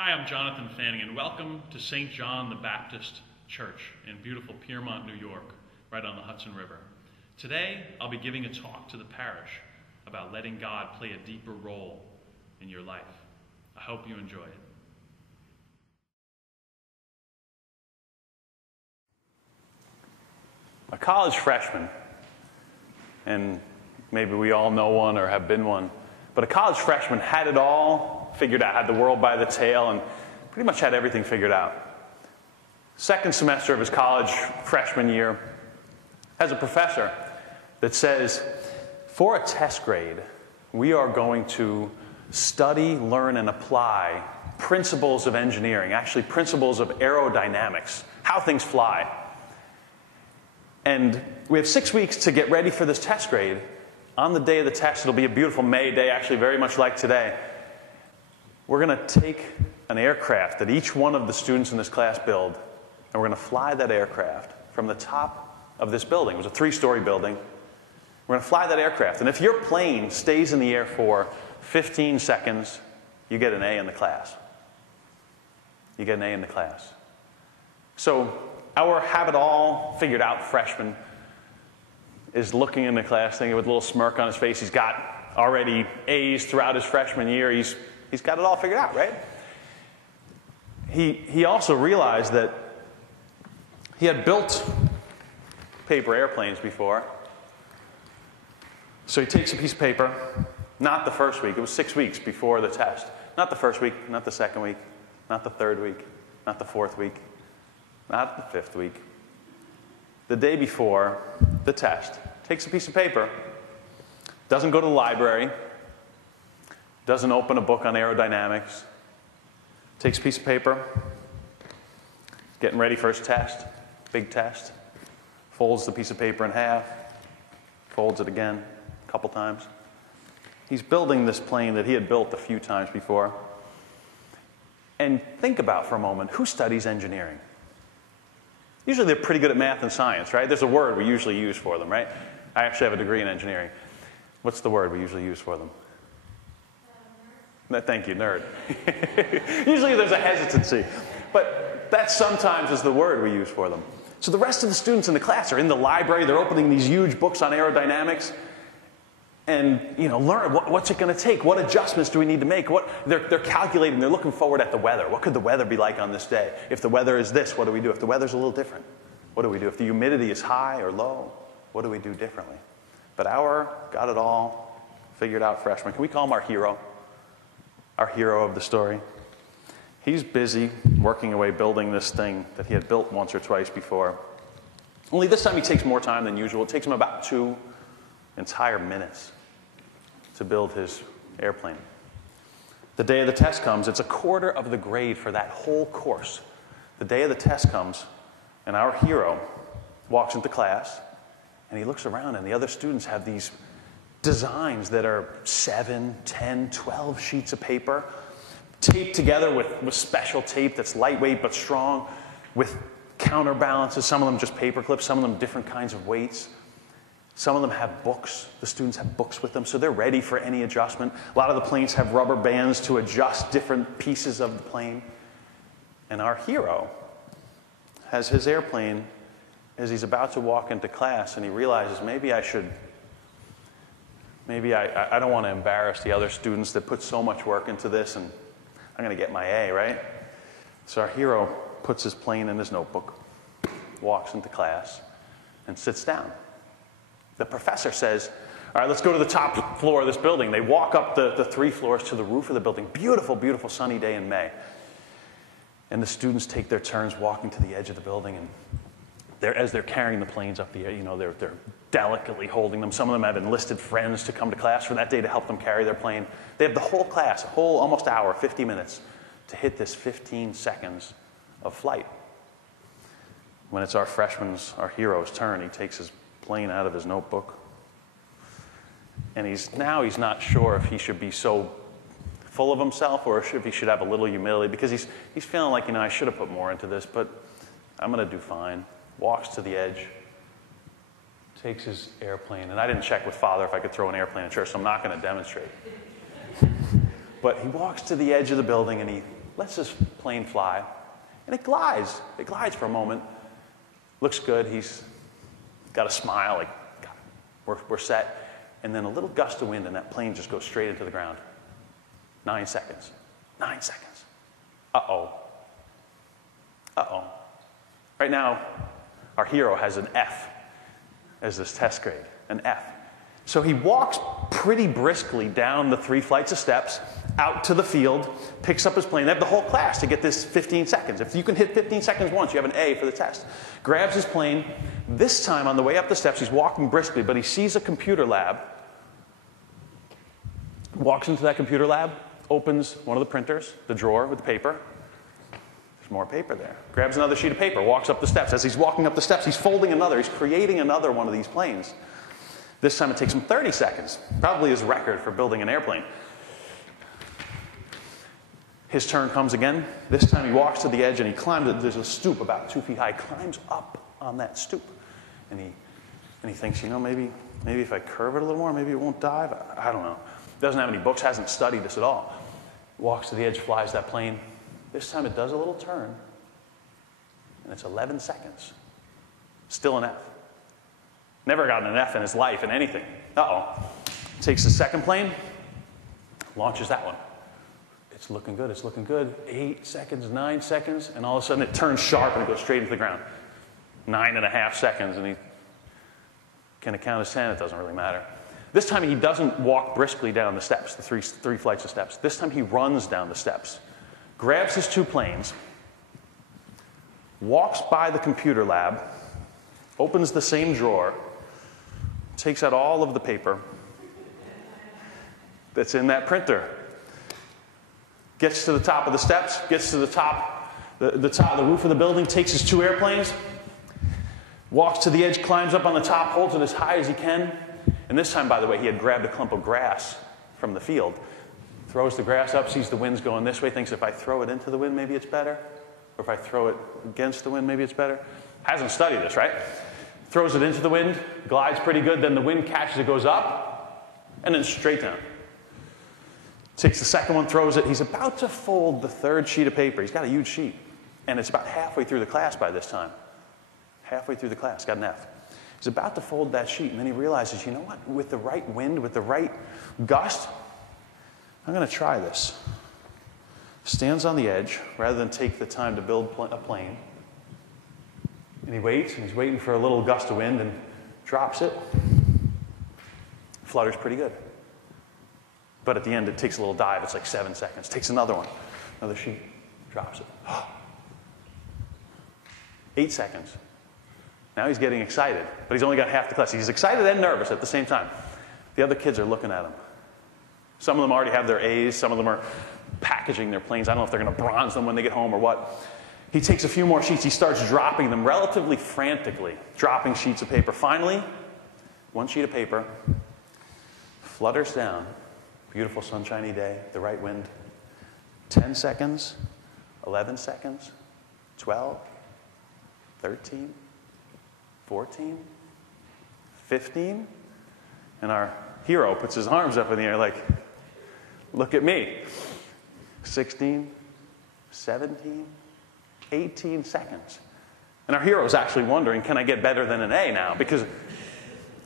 Hi, I'm Jonathan Fanning, and welcome to St. John the Baptist Church in beautiful Piermont, New York, right on the Hudson River. Today, I'll be giving a talk to the parish about letting God play a deeper role in your life. I hope you enjoy it. A college freshman, and maybe we all know one or have been one, but a college freshman had it all figured out, had the world by the tail, and pretty much had everything figured out. Second semester of his college freshman year has a professor that says, for a test grade, we are going to study, learn, and apply principles of engineering, actually principles of aerodynamics, how things fly. And we have 6 weeks to get ready for this test grade. On the day of the test, it'll be a beautiful May day, actually very much like today. We're going to take an aircraft that each one of the students in this class build, and we're going to fly that aircraft from the top of this building. It was a 3-story building. We're going to fly that aircraft. And if your plane stays in the air for 15 seconds, you get an A in the class. You get an A in the class. So our have-it-all-figured-out freshman is looking in the class thinking with a little smirk on his face. He's got already A's throughout his freshman year. He's got it all figured out, right? He also realized that he had built paper airplanes before. So he takes a piece of paper, not the first week. It was 6 weeks before the test. Not the first week, not the second week, not the third week, not the fourth week, not the fifth week. The day before the test, takes a piece of paper, doesn't go to the library, doesn't open a book on aerodynamics, takes a piece of paper, getting ready for his test, big test, folds the piece of paper in half, folds it again a couple times. He's building this plane that he had built a few times before. And think about for a moment, who studies engineering? Usually they're pretty good at math and science, right? There's a word we usually use for them, right? I actually have a degree in engineering. What's the word we usually use for them? Thank you, nerd. Usually there's a hesitancy, but that sometimes is the word we use for them. So the rest of the students in the class are in the library. They're opening these huge books on aerodynamics and, learn what's it going to take? What adjustments do we need to make? They're calculating. They're looking forward at the weather. What could the weather be like on this day? If the weather is this, what do we do? If the weather's a little different, what do we do? If the humidity is high or low, what do we do differently? But our got it all figured out freshman. Can we call him our hero? Our hero of the story. He's busy working away building this thing that he had built once or twice before. Only this time he takes more time than usual. It takes him about 2 entire minutes to build his airplane. The day of the test comes. It's a quarter of the grade for that whole course. The day of the test comes, and our hero walks into class, and he looks around, and the other students have these designs that are 7, 10, 12 sheets of paper, taped together with special tape that's lightweight but strong, with counterbalances, some of them just paper clips, some of them different kinds of weights. Some of them have books. The students have books with them, so they're ready for any adjustment. A lot of the planes have rubber bands to adjust different pieces of the plane. And our hero has his airplane as he's about to walk into class, and he realizes, maybe I don't want to embarrass the other students that put so much work into this, and I'm going to get my A, right? So our hero puts his plane in his notebook, walks into class, and sits down. The professor says, all right, let's go to the top floor of this building. They walk up the 3 floors to the roof of the building. Beautiful, beautiful sunny day in May. And the students take their turns walking to the edge of the building, and as they're carrying the planes up the air, they're delicately holding them. Some of them have enlisted friends to come to class for that day to help them carry their plane. They have the whole class, a whole almost hour, 50 minutes, to hit this 15 seconds of flight. When it's our hero's turn, he takes his plane out of his notebook. And he's not sure if he should be so full of himself or if he should have a little humility, because he's feeling like, I should have put more into this, but I'm going to do fine. Walks to the edge, takes his airplane, and I didn't check with Father if I could throw an airplane in church, so I'm not going to demonstrate. But he walks to the edge of the building and he lets his plane fly, and it glides. It glides for a moment. Looks good. He's got a smile, like, we're set. And then a little gust of wind, and that plane just goes straight into the ground. 9 seconds. 9 seconds. Uh-oh. Uh-oh. Right now, our hero has an F as this test grade, an F. So he walks pretty briskly down the 3 flights of steps, out to the field, picks up his plane. They have the whole class to get this 15 seconds. If you can hit 15 seconds once, you have an A for the test. Grabs his plane. This time, on the way up the steps, he's walking briskly, but he sees a computer lab. Walks into that computer lab, opens one of the printers, the drawer with the paper. There's more paper there. Grabs another sheet of paper, walks up the steps. As he's walking up the steps, he's folding another. He's creating another one of these planes. This time it takes him 30 seconds, probably his record for building an airplane. His turn comes again. This time he walks to the edge and he climbs it. There's a stoop about 2 feet high. He climbs up on that stoop. And he thinks, maybe if I curve it a little more, maybe it won't dive. I don't know. Doesn't have any books, hasn't studied this at all. Walks to the edge, flies that plane. This time it does a little turn, and it's 11 seconds. Still an F. Never gotten an F in his life in anything. Uh-oh. Takes the second plane, launches that one. It's looking good, it's looking good. 8 seconds, 9 seconds, and all of a sudden it turns sharp and it goes straight into the ground. 9.5 seconds, and he can count his 10, it doesn't really matter. This time he doesn't walk briskly down the steps, the three flights of steps. This time he runs down the steps, grabs his 2 planes, walks by the computer lab, opens the same drawer, takes out all of the paper that's in that printer, gets to the top of the steps, gets to the top of the roof of the building, takes his 2 airplanes, walks to the edge, climbs up on the top, holds it as high as he can. And this time, by the way, he had grabbed a clump of grass from the field, throws the grass up, sees the wind's going this way, thinks if I throw it into the wind, maybe it's better. Or if I throw it against the wind, maybe it's better. Hasn't studied this, right? Throws it into the wind, glides pretty good, then the wind catches it, goes up, and then straight down. Takes the second one, throws it. He's about to fold the 3rd sheet of paper. He's got a huge sheet. And it's about halfway through the class by this time. Halfway through the class, got an F. He's about to fold that sheet, and then he realizes, you know what? With the right wind, with the right gust, I'm going to try this. Stands on the edge, rather than take the time to build a plane. And he waits, and he's waiting for a little gust of wind, and drops it. Flutters pretty good. But at the end, it takes a little dive. It's like 7 seconds. Takes another one. Another sheet. Drops it. 8 seconds. Now he's getting excited, but he's only got half the class. He's excited and nervous at the same time. The other kids are looking at him. Some of them already have their A's. Some of them are packaging their planes. I don't know if they're going to bronze them when they get home or what. He takes a few more sheets. He starts dropping them relatively frantically, dropping sheets of paper. Finally, 1 sheet of paper flutters down. Beautiful sunshiny day, the right wind. 10 seconds, 11 seconds, 12, 13, 14, 15, and our hero puts his arms up in the air like, look at me. 16, 17, 18 seconds. And our hero is actually wondering, can I get better than an A now? Because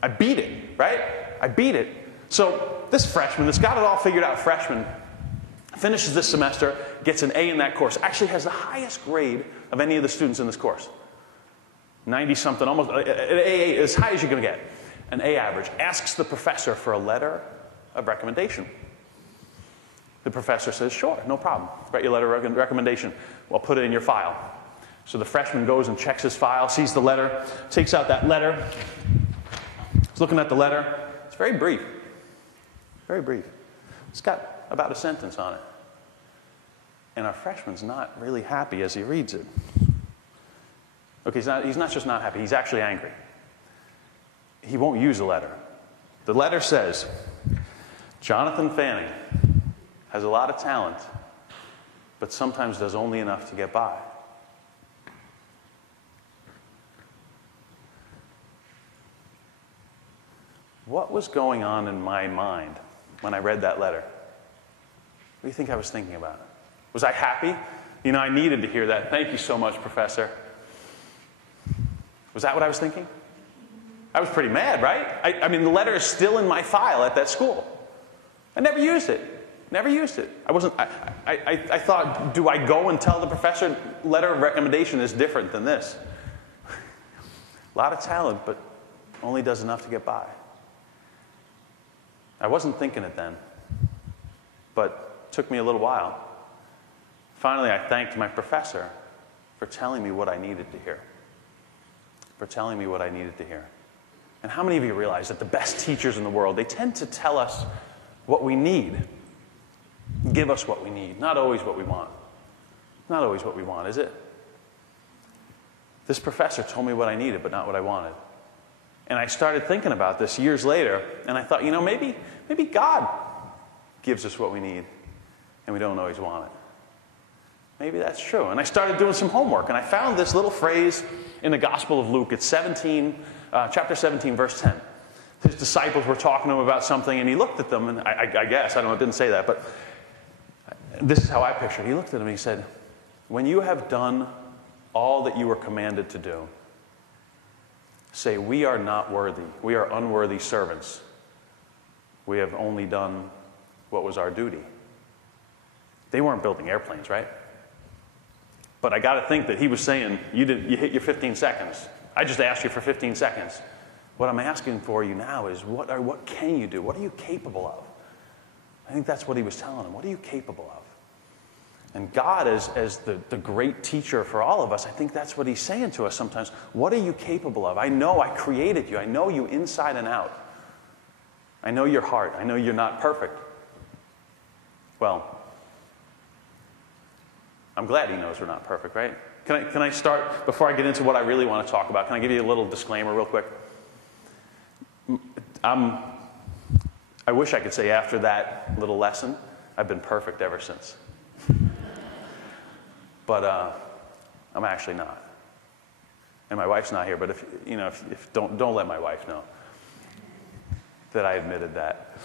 I beat it, right? I beat it. So this freshman, that's got it all figured out freshman, finishes this semester, gets an A in that course, actually has the highest grade of any of the students in this course. 90-something, almost, an A, as high as you're going to get. An A average. Asks the professor for a letter of recommendation. The professor says, sure, no problem. Write your letter of recommendation. Well, put it in your file. So the freshman goes and checks his file, sees the letter, takes out that letter. He's looking at the letter. It's very brief. Very brief. It's got about a sentence on it. And our freshman's not really happy as he reads it. Okay, he's not just not happy, he's actually angry. He won't use the letter. The letter says, Jonathan Fanning has a lot of talent, but sometimes does only enough to get by. What was going on in my mind when I read that letter? What do you think I was thinking about? Was I happy? You know, I needed to hear that. Thank you so much, Professor. Was that what I was thinking? I was pretty mad, right? I mean, the letter is still in my file at that school. I never used it. Never used it. I thought, do I go and tell the professor letter of recommendation is different than this? A lot of talent, but only does enough to get by. I wasn't thinking it then, but it took me a little while. Finally, I thanked my professor for telling me what I needed to hear. For telling me what I needed to hear. And how many of you realize that the best teachers in the world, they tend to tell us what we need. Give us what we need, not always what we want. Not always what we want, is it? This professor told me what I needed, but not what I wanted. And I started thinking about this years later, and I thought, you know, maybe God gives us what we need, and we don't always want it. Maybe that's true. And I started doing some homework, and I found this little phrase in the Gospel of Luke. It's chapter 17, verse 10. His disciples were talking to him about something, and he looked at them, and I guess, I don't know, it didn't say that, but this is how I picture it. He looked at them and he said, when you have done all that you were commanded to do, say, we are not worthy. We are unworthy servants. We have only done what was our duty. They weren't building airplanes, right? But I got to think that he was saying, you hit your 15 seconds. I just asked you for 15 seconds. What I'm asking for you now is, what can you do? What are you capable of? I think that's what he was telling them. What are you capable of? And God, as the great teacher for all of us, I think that's what he's saying to us sometimes. What are you capable of? I know I created you. I know you inside and out. I know your heart. I know you're not perfect. Well, I'm glad he knows we're not perfect, right? Can I start, before I get into what I really want to talk about, can I give you a little disclaimer real quick? I wish I could say after that little lesson, I've been perfect ever since. But I'm actually not. And my wife's not here, but don't let my wife know that I admitted that.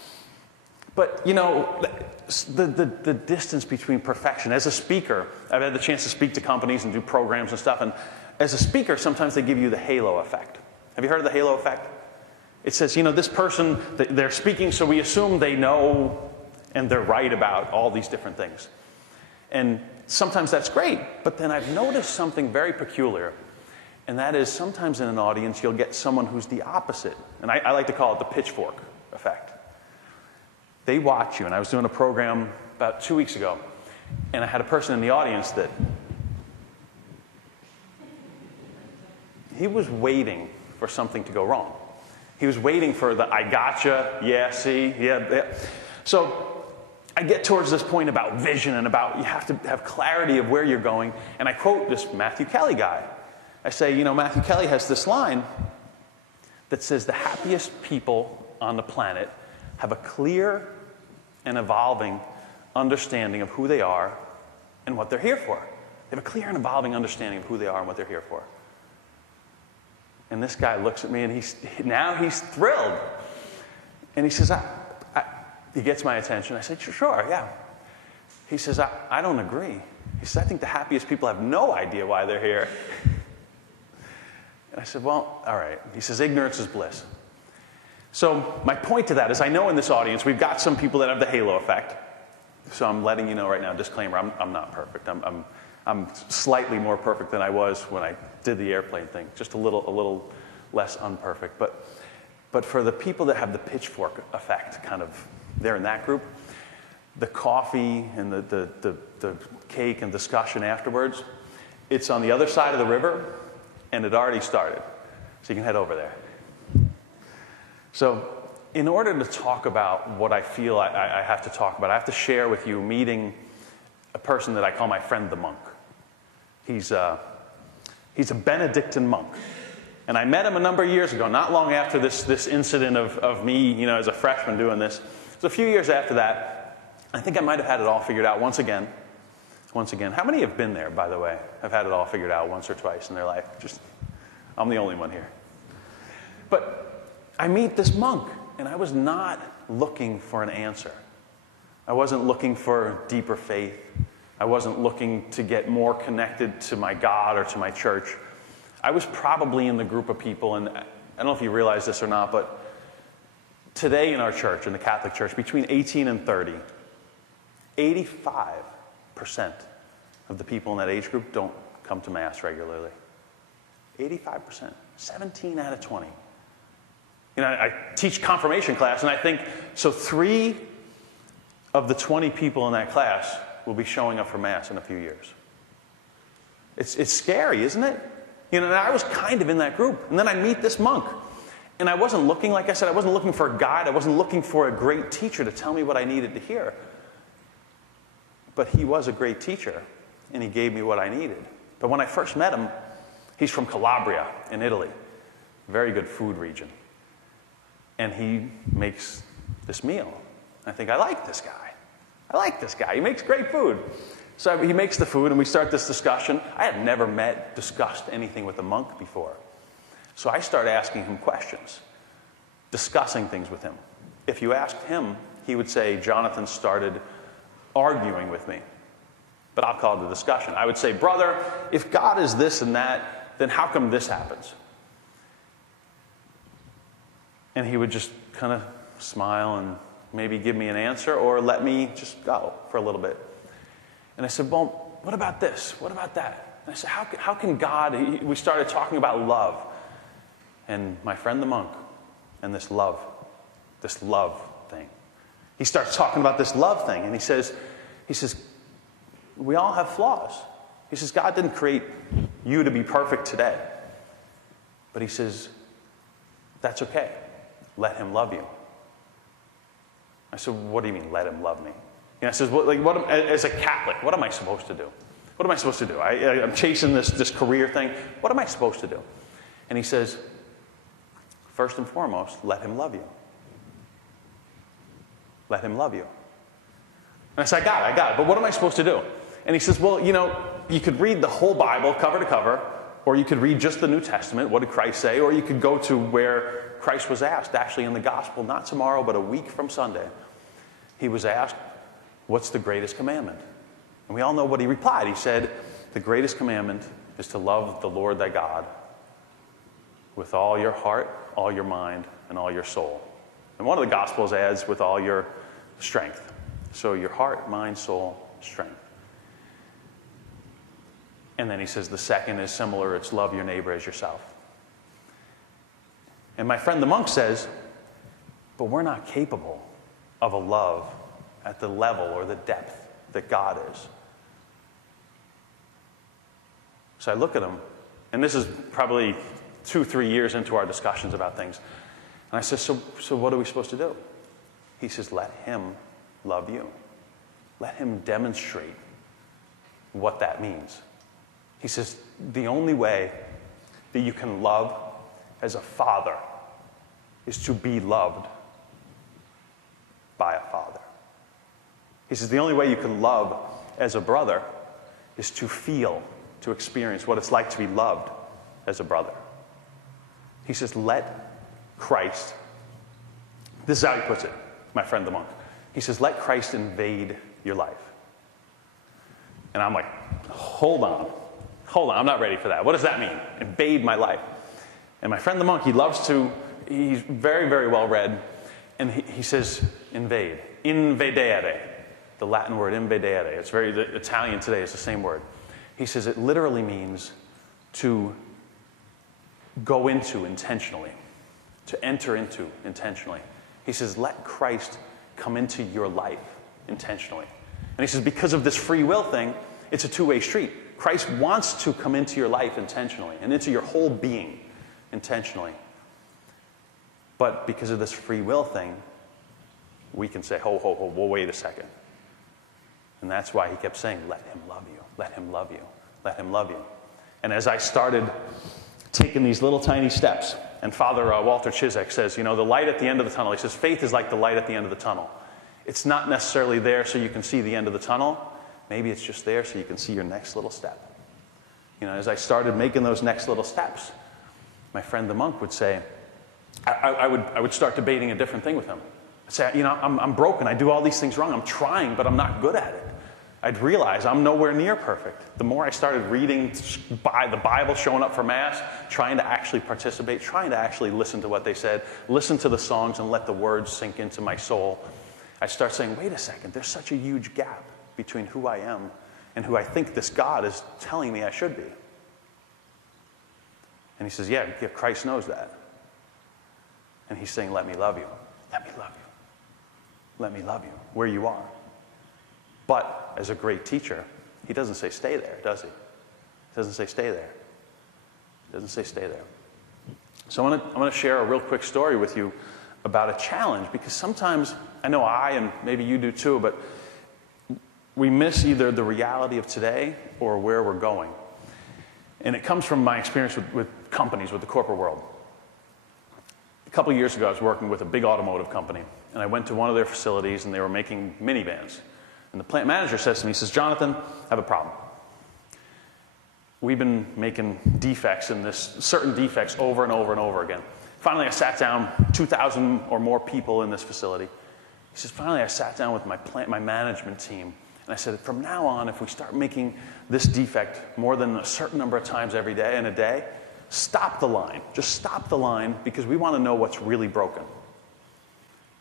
But, you know, the distance between perfection. As a speaker, I've had the chance to speak to companies and do programs and stuff, and as a speaker, sometimes they give you the halo effect. Have you heard of the halo effect? It says, you know, this person, they're speaking, so we assume they know and they're right about all these different things. And sometimes that's great, but then I've noticed something very peculiar, and that is sometimes in an audience you'll get someone who's the opposite, and I like to call it the pitchfork effect. They watch you, and I was doing a program about 2 weeks ago, and I had a person in the audience that he was waiting for something to go wrong. He was waiting for the I gotcha, yeah, see, yeah. So I get towards this point about vision and about you have to have clarity of where you're going, and I quote this Matthew Kelly guy. I say, you know, Matthew Kelly has this line that says the happiest people on the planet have a clear and evolving understanding of who they are and what they're here for. They have a clear and evolving understanding of who they are and what they're here for. And this guy looks at me, and he's thrilled. And he says, he gets my attention. I said, sure, yeah. He says, I don't agree. He says, I think the happiest people have no idea why they're here. And I said, well, all right. He says, ignorance is bliss. So my point to that is I know in this audience we've got some people that have the halo effect. So I'm letting you know right now, disclaimer, I'm not perfect. I'm slightly more perfect than I was when I did the airplane thing, just a little less unperfect. But for the people that have the pitchfork effect, kind of, they're in that group, the coffee and the cake and discussion afterwards, it's on the other side of the river, and it already started. So you can head over there. So in order to talk about what I feel I have to talk about, I have to share with you meeting a person that I call my friend the monk. He's a Benedictine monk. And I met him a number of years ago, not long after this incident of me, you know, as a freshman doing this. So a few years after that, I think I might have had it all figured out once again. How many have been there, by the way, have had it all figured out once or twice in their life? I'm the only one here. But I meet this monk, and I was not looking for an answer. I wasn't looking for deeper faith. I wasn't looking to get more connected to my God or to my church. I was probably in the group of people, and I don't know if you realize this or not, but today in our church, in the Catholic Church, between 18 and 30, 85% of the people in that age group don't come to Mass regularly. 85%. 17 out of 20. You know, I teach confirmation class, and I think, so 3 of the 20 people in that class will be showing up for Mass in a few years. It's scary, isn't it? You know, and I was kind of in that group. And then I meet this monk. And I wasn't looking, like I said, I wasn't looking for a guide. I wasn't looking for a great teacher to tell me what I needed to hear. But he was a great teacher, and he gave me what I needed. But when I first met him, he's from Calabria in Italy, very good food region. And he makes this meal. I think, I like this guy. I like this guy. He makes great food. So he makes the food, and we start this discussion. I had never discussed anything with a monk before. So I start asking him questions, discussing things with him. If you asked him, he would say, Jonathan started arguing with me. But I'll call it a discussion. I would say, brother, if God is this and that, then how come this happens? And he would just kind of smile and maybe give me an answer or let me just go for a little bit. And I said, well, what about this? What about that? And I said, how can God, we started talking about love. And my friend the monk and this love thing. He starts talking about this love thing, and he says, we all have flaws. He says, God didn't create you to be perfect today. But he says, that's okay. Let him love you. I said, what do you mean, let him love me? And I says, well, as a Catholic, what am I supposed to do? What am I supposed to do? I'm chasing this career thing. What am I supposed to do? And he says, first and foremost, let him love you. Let him love you. And I said, I got it. But what am I supposed to do? And he says, well, you know, you could read the whole Bible cover to cover, or you could read just the New Testament. What did Christ say? Or you could go to where Christ was asked, actually in the gospel, not tomorrow, but a week from Sunday. He was asked, what's the greatest commandment? And we all know what he replied. He said, the greatest commandment is to love the Lord thy God with all your heart, all your mind, and all your soul. And one of the Gospels adds with all your strength. So your heart, mind, soul, strength. And then he says the second is similar. It's love your neighbor as yourself. And my friend the monk says, but we're not capable of a love at the level or the depth that God is. So I look at him, and this is probably 2-3 years into our discussions about things. And I said, so what are we supposed to do? He says, let him love you. Let him demonstrate what that means. He says, the only way that you can love as a father is to be loved by a father. He says, the only way you can love as a brother is to feel, to experience what it's like to be loved as a brother. He says, let Christ, this is how he puts it, my friend the monk. He says, let Christ invade your life. And I'm like, hold on, I'm not ready for that. What does that mean? Invade my life. And my friend the monk, he's very, very well read, and he says, invade, invedere, the Latin word invedere. It's the Italian today is the same word. He says it literally means to go into intentionally, to enter into intentionally. He says, let Christ come into your life intentionally. And he says, because of this free will thing, it's a two-way street. Christ wants to come into your life intentionally and into your whole being intentionally. But because of this free will thing, we can say, well, wait a second. And that's why he kept saying, let him love you, let him love you, let him love you. And as I started taking these little tiny steps, and Father Walter Chisek says, the light at the end of the tunnel, he says, faith is like the light at the end of the tunnel. It's not necessarily there so you can see the end of the tunnel. Maybe it's just there so you can see your next little step. As I started making those next little steps, my friend the monk would say, I would start debating a different thing with him. I'd say, I'm broken. I do all these things wrong. I'm trying, but I'm not good at it. I'd realize I'm nowhere near perfect. The more I started reading by the Bible, showing up for Mass, trying to actually participate, trying to actually listen to what they said, listen to the songs and let the words sink into my soul, I start saying, wait a second, there's such a huge gap between who I am and who I think this God is telling me I should be. And he says, yeah, Christ knows that. And he's saying, let me love you. Let me love you. Let me love you where you are. But as a great teacher, he doesn't say stay there, does he? He doesn't say stay there. He doesn't say stay there. So I'm going to share a real quick story with you about a challenge, because sometimes, I know I, and maybe you do too, but we miss either the reality of today or where we're going. And it comes from my experience with companies, with the corporate world. A couple of years ago, I was working with a big automotive company, and I went to one of their facilities, and they were making minivans. And the plant manager says to me, he says, Jonathan, I have a problem. We've been making defects in this, certain defects over and over and over again. Finally, I sat down, 2,000 or more people in this facility. He says, finally, I sat down with my management team, and I said, from now on, if we start making this defect more than a certain number of times every day in a day, stop the line. Just stop the line, because we want to know what's really broken. And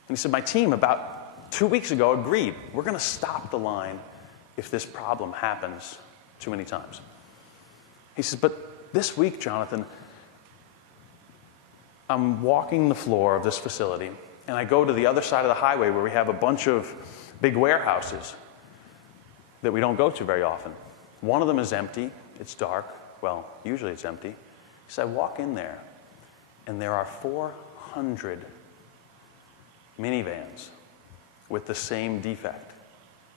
he said, my team about 2 weeks ago agreed. We're going to stop the line if this problem happens too many times. He says, but this week, Jonathan, I'm walking the floor of this facility, and I go to the other side of the highway where we have a bunch of big warehouses that we don't go to very often. One of them is empty. It's dark. Well, usually it's empty. He said, I walk in there, and there are 400 minivans with the same defect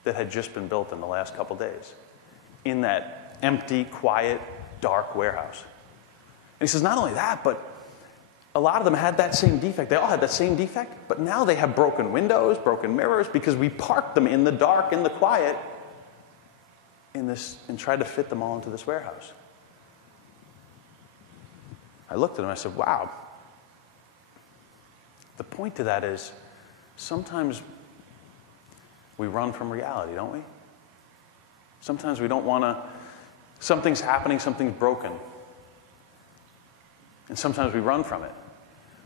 that had just been built in the last couple days in that empty, quiet, dark warehouse. And he says, not only that, but a lot of them had that same defect. They all had that same defect, but now they have broken windows, broken mirrors, because we parked them in the dark, in the quiet, and tried to fit them all into this warehouse. I looked at him and I said, wow. The point to that is, sometimes we run from reality, don't we? Sometimes we don't want to, something's happening, something's broken. And sometimes we run from it.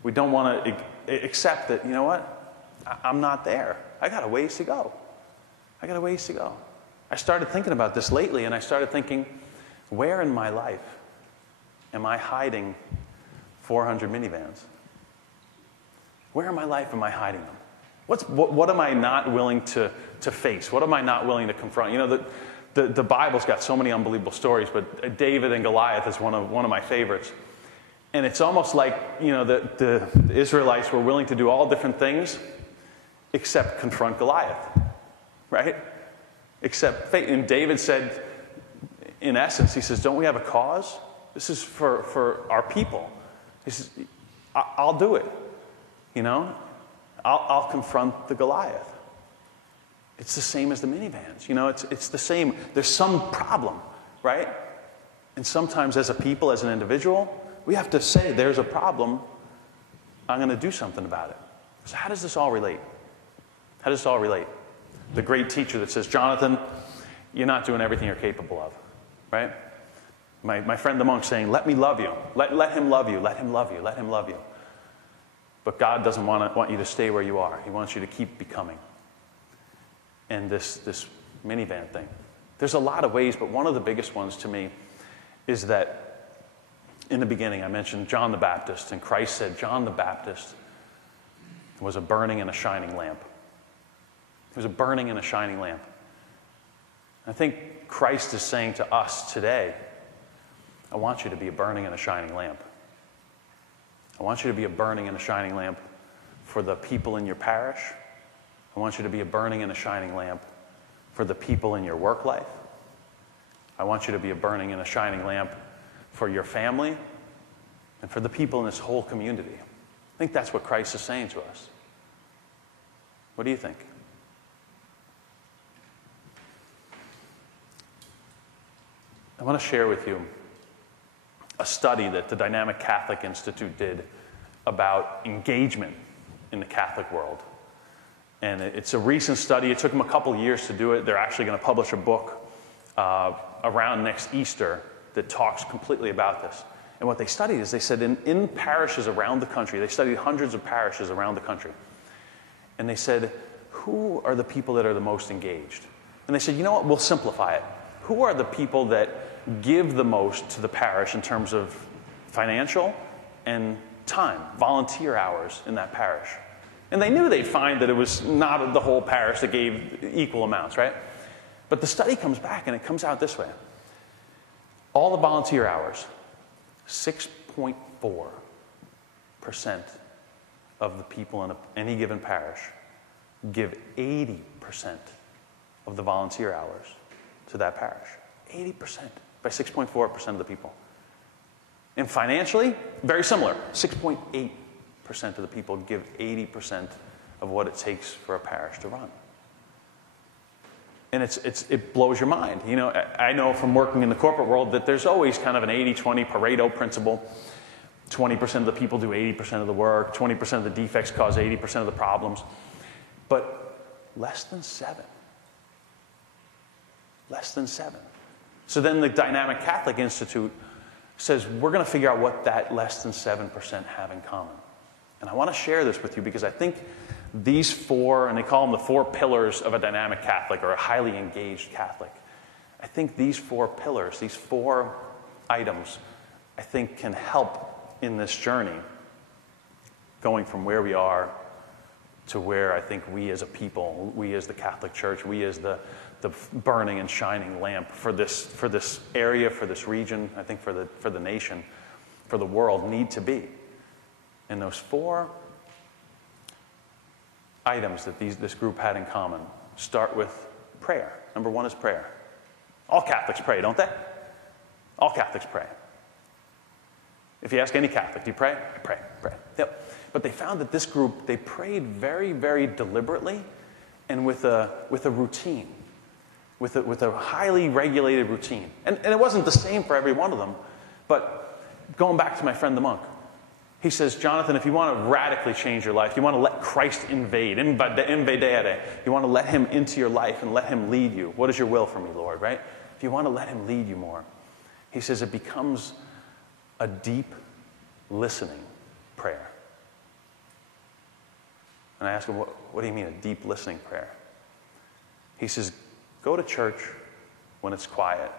We don't want to accept that, you know what? I'm not there. I got a ways to go. I got a ways to go. I started thinking about this lately, and I started thinking, where in my life am I hiding 400 minivans? Where in my life am I hiding them? What am I not willing to face? What am I not willing to confront? You know, the Bible's got so many unbelievable stories, but David and Goliath is one of my favorites. And it's almost like, you know, the Israelites were willing to do all different things except confront Goliath, right? Except faith. And David said, in essence, he says, don't we have a cause? This is for our people. He says, I'll do it, you know? I'll confront the Goliath. It's the same as the minivans, you know? It's the same. There's some problem, right? And sometimes as a people, as an individual, we have to say, there's a problem. I'm going to do something about it. So how does this all relate? How does this all relate? The great teacher that says, Jonathan, you're not doing everything you're capable of, right? My friend the monk saying, let me love you. Let him love you. Let him love you. Let him love you. But God doesn't want you to stay where you are. He wants you to keep becoming. And this minivan thing. There's a lot of ways, but one of the biggest ones to me is that in the beginning, I mentioned John the Baptist, and Christ said John the Baptist was a burning and a shining lamp. He was a burning and a shining lamp. I think Christ is saying to us today, I want you to be a burning and a shining lamp. I want you to be a burning and a shining lamp for the people in your parish. I want you to be a burning and a shining lamp for the people in your work life. I want you to be a burning and a shining lamp for your family and for the people in this whole community. I think that's what Christ is saying to us. What do you think? I want to share with you a study that the Dynamic Catholic Institute did about engagement in the Catholic world. And it's a recent study. It took them a couple years to do it. They're actually going to publish a book around next Easter that talks completely about this. And what they studied is they said in parishes around the country, they studied hundreds of parishes around the country. And they said, who are the people that are the most engaged? And they said, you know what, we'll simplify it. Who are the people that give the most to the parish in terms of financial and time, volunteer hours in that parish? And they knew they'd find that it was not the whole parish that gave equal amounts, right? But the study comes back and it comes out this way. All the volunteer hours, 6.4% of the people in any given parish give 80% of the volunteer hours to that parish. 80% by 6.4% of the people. And financially, very similar. 6.8% of the people give 80% of what it takes for a parish to run. And it blows your mind. You know, I know from working in the corporate world that there's always kind of an 80-20 Pareto principle. 20% of the people do 80% of the work. 20% of the defects cause 80% of the problems. But less than 7. Less than 7. So then the Dynamic Catholic Institute says, we're going to figure out what that less than 7% have in common. And I want to share this with you because I think these 4, and they call them the 4 pillars of a dynamic Catholic or a highly engaged Catholic. I think these 4 pillars, these 4 items, I think can help in this journey going from where we are to where I think we as a people, we as the Catholic Church, we as the burning and shining lamp for this area, for this region, I think for the nation, for the world need to be. And those 4 items that this group had in common start with prayer. Number 1 is prayer. All Catholics pray, don't they? All Catholics pray. If you ask any Catholic, do you pray? I pray. Yep. But they found that this group, they prayed very, very deliberately and with a routine, with a highly regulated routine. And it wasn't the same for every one of them, but going back to my friend the monk, he says, Jonathan, if you want to radically change your life, you want to let Christ invedere, you want to let him into your life and let him lead you. What is your will for me, Lord, right? If you want to let him lead you more, he says it becomes a deep listening prayer. And I ask him, what do you mean a deep listening prayer? He says, go to church when it's quiet.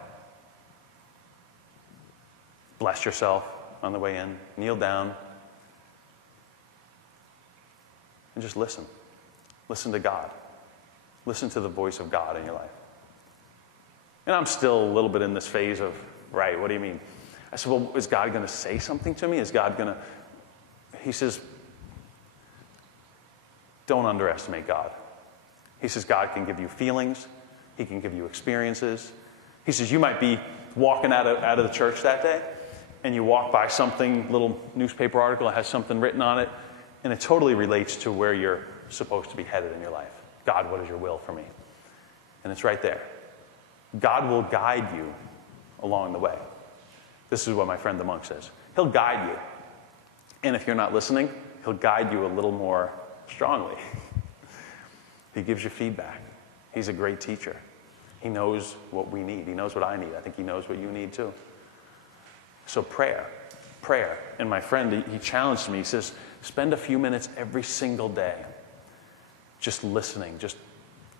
Bless yourself on the way in. Kneel down. And just listen. Listen to God. Listen to the voice of God in your life. And I'm still a little bit in this phase of, right, what do you mean? I said, well, is God going to say something to me? Is God going to... He says, don't underestimate God. He says God can give you feelings. He can give you experiences. He says you might be walking out of the church that day, and you walk by something, little newspaper article that has something written on it, and it totally relates to where you're supposed to be headed in your life. God, what is your will for me? And it's right there. God will guide you along the way. This is what my friend the monk says. He'll guide you. And if you're not listening, he'll guide you a little more strongly. He gives you feedback. He's a great teacher. He knows what we need. He knows what I need. I think he knows what you need too. So prayer. And my friend, he challenged me. He says, spend a few minutes every single day just listening, just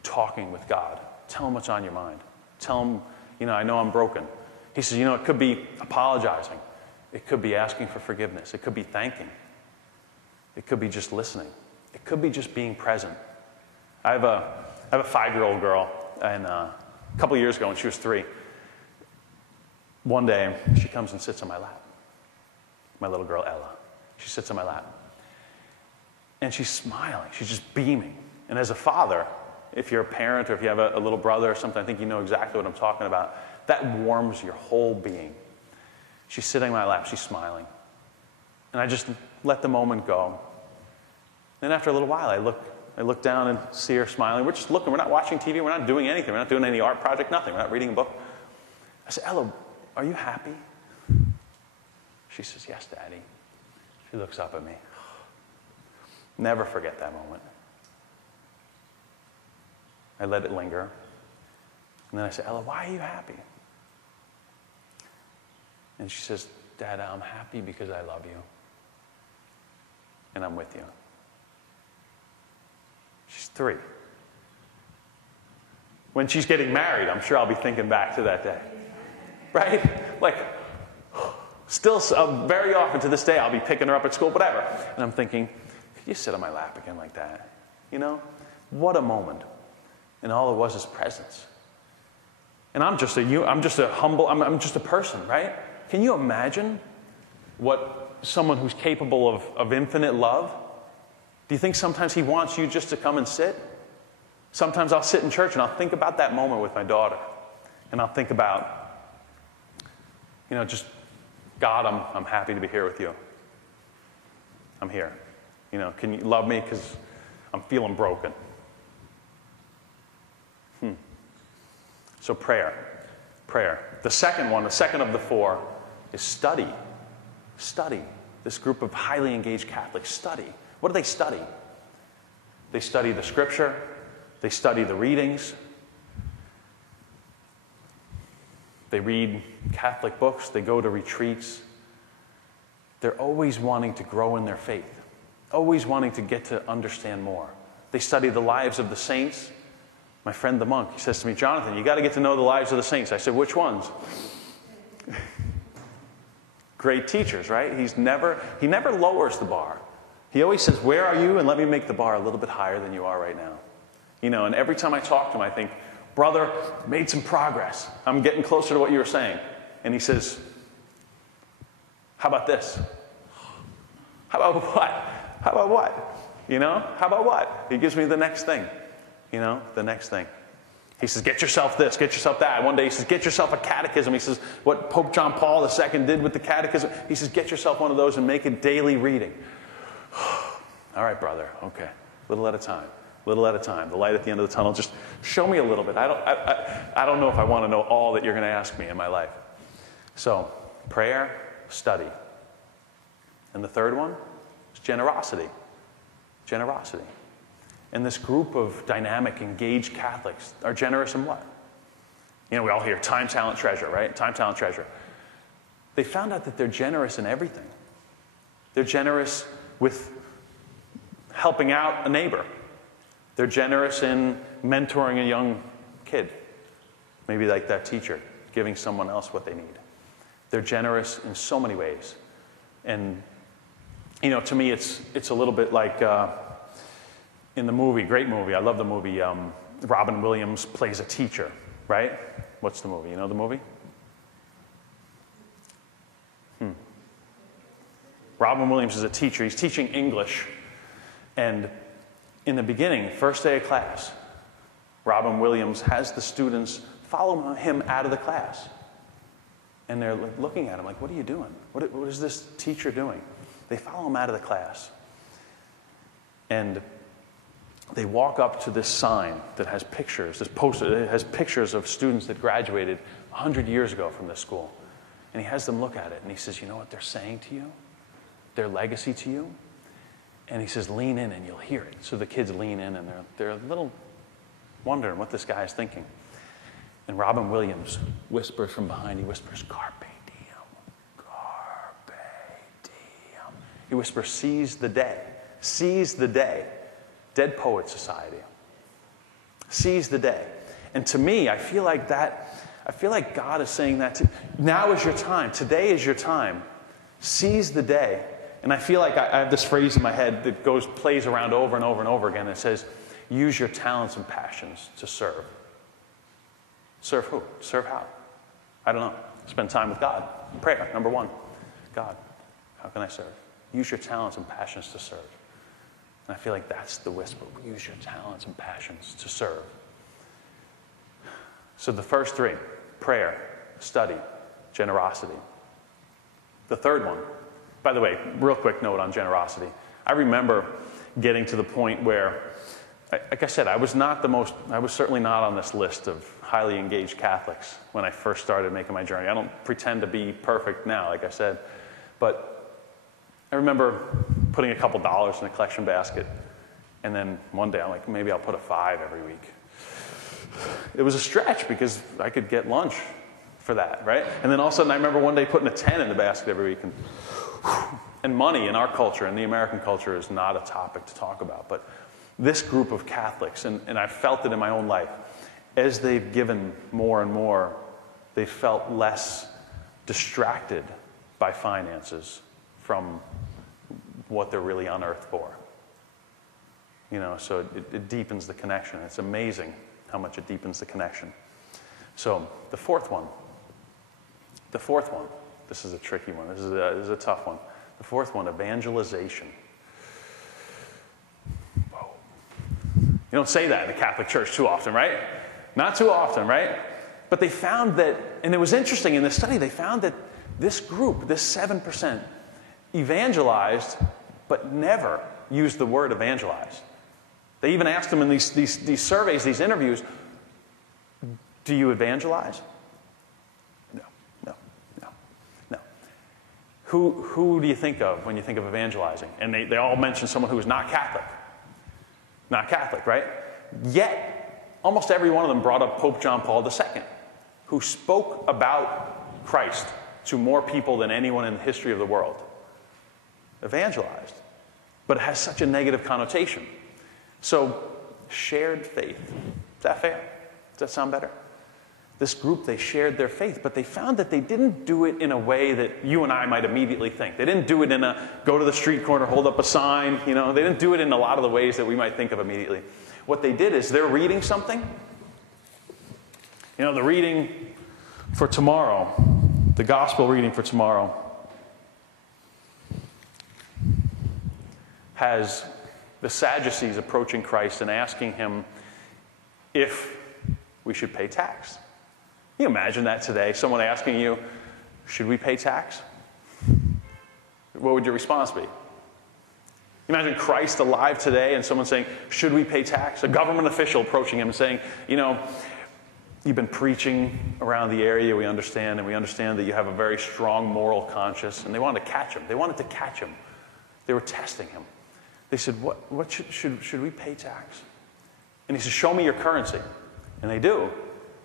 talking with God. Tell him what's on your mind. Tell him, I know I'm broken. He says, it could be apologizing. It could be asking for forgiveness. It could be thanking. It could be just listening. It could be just being present. I have a 5-year-old girl, and a couple years ago when she was 3, one day she comes and sits on my lap. My little girl, Ella. She sits on my lap. And she's smiling. She's just beaming. And as a father, if you're a parent or if you have a little brother or something, I think you know exactly what I'm talking about. That warms your whole being. She's sitting on my lap. She's smiling. And I just let the moment go. Then after a little while, I look down and see her smiling. We're just looking. We're not watching TV. We're not doing anything. We're not doing any art project, nothing. We're not reading a book. I said, Ella, are you happy? She says, yes, Daddy. She looks up at me. Never forget that moment. I let it linger. And then I say, Ella, why are you happy? And she says, Dad, I'm happy because I love you. And I'm with you. She's 3. When she's getting married, I'm sure I'll be thinking back to that day. Right? Like, still very often to this day, I'll be picking her up at school, whatever. And I'm thinking, could you sit on my lap again like that? You know? What a moment. And all it was is presence. And I'm just a person, right? Can you imagine what someone who's capable of infinite love? Do you think sometimes he wants you just to come and sit? Sometimes I'll sit in church and I'll think about that moment with my daughter. And I'll think about, just, God, I'm happy to be here with you. I'm here. Can you love me? Because I'm feeling broken. So prayer. The second of the 4 is study. Study. This group of highly engaged Catholics study. What do they study? They study the scripture. They study the readings. They read Catholic books. They go to retreats. They're always wanting to grow in their faith. Always wanting to get to understand more. They study the lives of the saints. My friend the monk, he says to me, Jonathan, you got to get to know the lives of the saints. I said, which ones? Great teachers, right? He never lowers the bar. He always says, where are you? And let me make the bar a little bit higher than you are right now. And every time I talk to him, I think, brother, made some progress. I'm getting closer to what you were saying. And he says, how about this? How about what? How about what? How about what? He gives me the next thing. The next thing. He says, get yourself this, get yourself that. One day he says, get yourself a catechism. He says, what Pope John Paul II did with the catechism. He says, get yourself one of those and make it daily reading. All right, brother, okay. Little at a time. Little at a time. The light at the end of the tunnel. Just show me a little bit. I don't know if I want to know all that you're going to ask me in my life. So, prayer, study. And the third one is generosity. Generosity. And this group of dynamic, engaged Catholics are generous in what? We all hear time, talent, treasure, right? Time, talent, treasure. They found out that they're generous in everything. They're generous with helping out a neighbor. They're generous in mentoring a young kid. Maybe like that teacher, giving someone else what they need. They're generous in so many ways. And, to me, it's a little bit like in the movie, great movie, I love the movie, Robin Williams plays a teacher, right? What's the movie? You know the movie? Robin Williams is a teacher. He's teaching English. And in the beginning, first day of class, Robin Williams has the students follow him out of the class. And they're looking at him like, what are you doing? What is this teacher doing? They follow him out of the class. And they walk up to this sign that has pictures, this poster, it has pictures of students that graduated 100 years ago from this school. And he has them look at it, and he says, you know what they're saying to you? Their legacy to you? And he says, lean in and you'll hear it. So the kids lean in, and they're a little wondering what this guy is thinking. And Robin Williams whispers from behind, he whispers, carpe diem, carpe diem. He whispers, seize the day, seize the day. Dead Poets Society. Seize the day. And to me, I feel like God is saying that now is your time. Today is your time. Seize the day. And I feel like I have this phrase in my head that plays around over and over and over again. It says, use your talents and passions to serve. Serve who? Serve how? I don't know. Spend time with God. Prayer, number 1. God, how can I serve? Use your talents and passions to serve. And I feel like that's the whisper. Use your talents and passions to serve. So the first 3, prayer, study, generosity. The third one, by the way, real quick note on generosity. I remember getting to the point where, like I said, I was certainly not on this list of highly engaged Catholics when I first started making my journey. I don't pretend to be perfect now, like I said. But I remember putting a couple dollars in a collection basket, and then one day I'm like, maybe I'll put a $5 every week. it was a stretch because I could get lunch for that, right? And then all of a sudden I remember one day putting a 10 in the basket every week. And money in our culture, in the American culture, is not a topic to talk about. But this group of Catholics, and I felt it in my own life, as they've given more and more, they felt less distracted by finances from what they're really on earth for. You know, so it deepens the connection. It's amazing how much it deepens the connection. So the fourth one, this is a tricky one. This is a tough one. The fourth one, evangelization. Whoa. You don't say that in the Catholic Church too often, right? Not too often, right? But they found that, and it was interesting in this study, they found that this group, this 7%, evangelized, but never used the word evangelize. They even asked them in these surveys, these interviews, do you evangelize? No. Who do you think of when you think of evangelizing? And they all mention someone who is not Catholic. Not Catholic, right? Yet, almost every one of them brought up Pope John Paul II, who spoke about Christ to more people than anyone in the history of the world. Evangelized. But it has such a negative connotation. So, shared faith. Is that fair? Does that sound better? This group, they shared their faith, but they found that they didn't do it in a way that you and I might immediately think. They didn't do it in a go to the street corner, hold up a sign, you know. They didn't do it in a lot of the ways that we might think of immediately. What they did is they're reading something. You know, the reading for tomorrow, the gospel reading for tomorrow, has the Sadducees approaching Christ and asking him if we should pay tax. Can you imagine that today? Someone asking you, should we pay tax? What would your response be? Imagine Christ alive today and someone saying, should we pay tax? A government official approaching him and saying, you know, you've been preaching around the area, we understand, and we understand that you have a very strong moral conscience. And they wanted to catch him. They wanted to catch him. They were testing him. They said, what should we pay tax? And he says, show me your currency. And they do.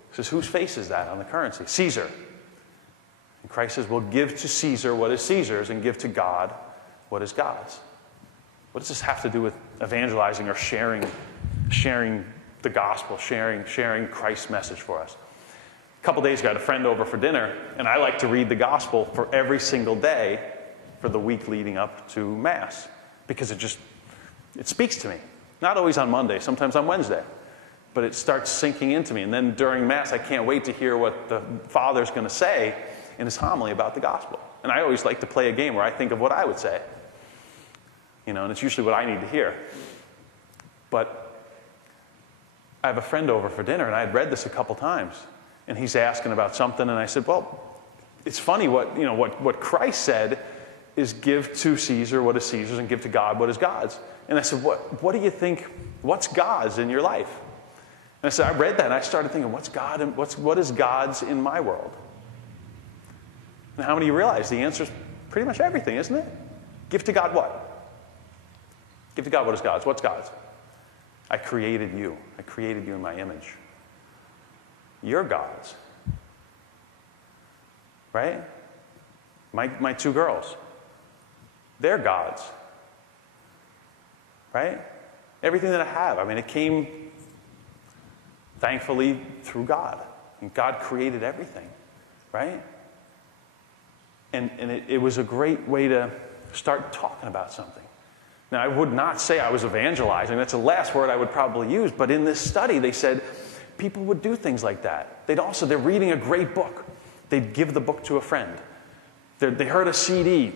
He says, whose face is that on the currency? Caesar. And Christ says, well, give to Caesar what is Caesar's and give to God what is God's. What does this have to do with evangelizing or sharing the gospel, sharing Christ's message for us? A couple days ago, I had a friend over for dinner, and I like to read the gospel for every single day for the week leading up to Mass, because it speaks to me. Not always on Monday, sometimes on Wednesday. But it starts sinking into me. And then during Mass, I can't wait to hear what the Father's going to say in his homily about the gospel. And I always like to play a game where I think of what I would say. You know, and it's usually what I need to hear. But I have a friend over for dinner, and I had read this a couple times. And he's asking about something, and I said, well, it's funny what Christ said is give to Caesar what is Caesar's and give to God what is God's. And I said, what do you think, what's God's in your life? And I said, I read that, and I started thinking, what's God and what is God's in my world? And how many of you realize the answer is pretty much everything, isn't it? Give to God what? Give to God what is God's. What's God's? I created you. I created you in my image. You're God's. Right? My two girls. They're God's. Right? Everything that I have. I mean, it came, thankfully, through God. And God created everything. Right? And it was a great way to start talking about something. Now, I would not say I was evangelizing. That's the last word I would probably use. But in this study, they said people would do things like that. They're reading a great book. They'd give the book to a friend. They heard a CD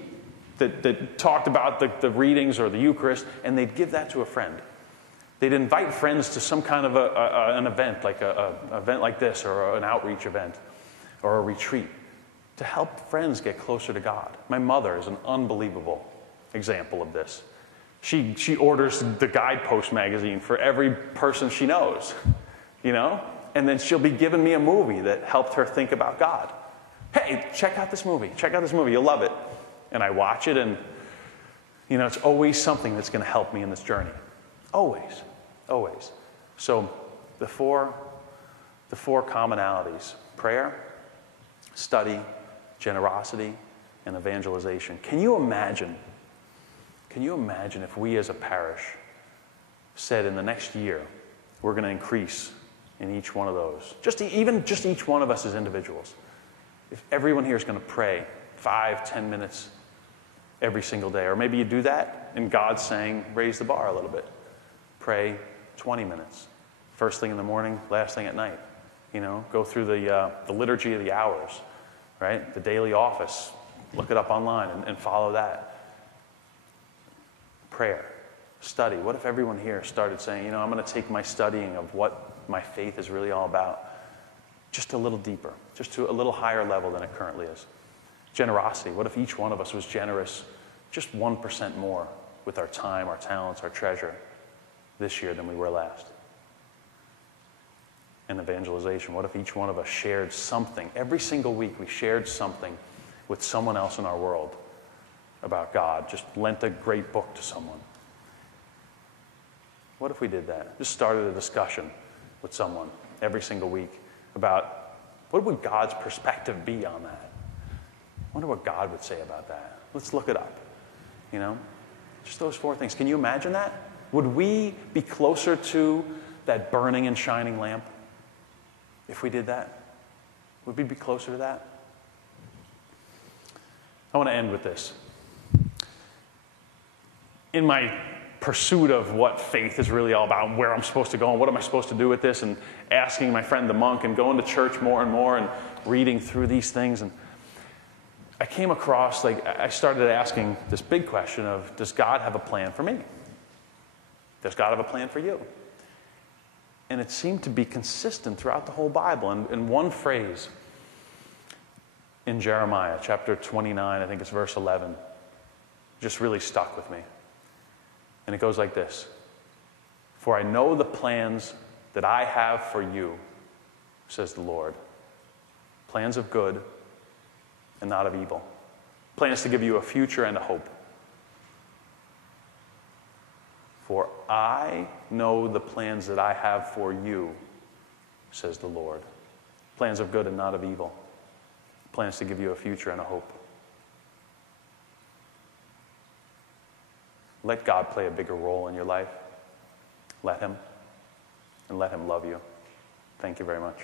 that talked about the readings or the Eucharist, and they'd give that to a friend. They'd invite friends to some kind of an event, like an event like this, or an outreach event, or a retreat, to help friends get closer to God. My mother is an unbelievable example of this. She orders the Guidepost magazine for every person she knows, you know? And then she'll be giving me a movie that helped her think about God. Hey, check out this movie. Check out this movie. You'll love it. And I watch it, and, you know, it's always something that's going to help me in this journey. Always. Always. So the four the four commonalities: prayer, study, generosity, and evangelization. Can you imagine if we as a parish said in the next year, we're going to increase in each one of those? Even each one of us as individuals. If everyone here is going to pray 5-10 minutes every single day, or maybe you do that and God's saying, raise the bar a little bit. Pray 20 minutes. First thing in the morning, last thing at night. Go through the liturgy of the hours, right? The daily office. Look it up online and follow that. Prayer, study. What if everyone here started saying, I'm going to take my studying of what my faith is really all about just a little deeper, just to a little higher level than it currently is. Generosity. What if each one of us was generous just 1% more with our time, our talents, our treasure this year than we were last? And evangelization. What if each one of us shared something? Every single week we shared something with someone else in our world about God. Just lent a great book to someone. What if we did that? Just started a discussion with someone every single week about what would God's perspective be on that? I wonder what God would say about that. Let's look it up. Just those four things. Can you imagine that? Would we be closer to that burning and shining lamp if we did that? Would we be closer to that? I want to end with this. In my pursuit of what faith is really all about and where I'm supposed to go and what am I supposed to do with this, and asking my friend the monk and going to church more and more and reading through these things, and I came across, I started asking this big question of, does God have a plan for me? Does God have a plan for you? And it seemed to be consistent throughout the whole Bible. And one phrase in Jeremiah chapter 29, I think it's verse 11, just really stuck with me. And it goes like this: "For I know the plans that I have for you, says the Lord, plans of good and not of evil, plans to give you a future and a hope. For I know the plans that I have for you, says the Lord, plans of good and not of evil, plans to give you a future and a hope." Let God play a bigger role in your life. Let Him, and let Him love you. Thank you very much.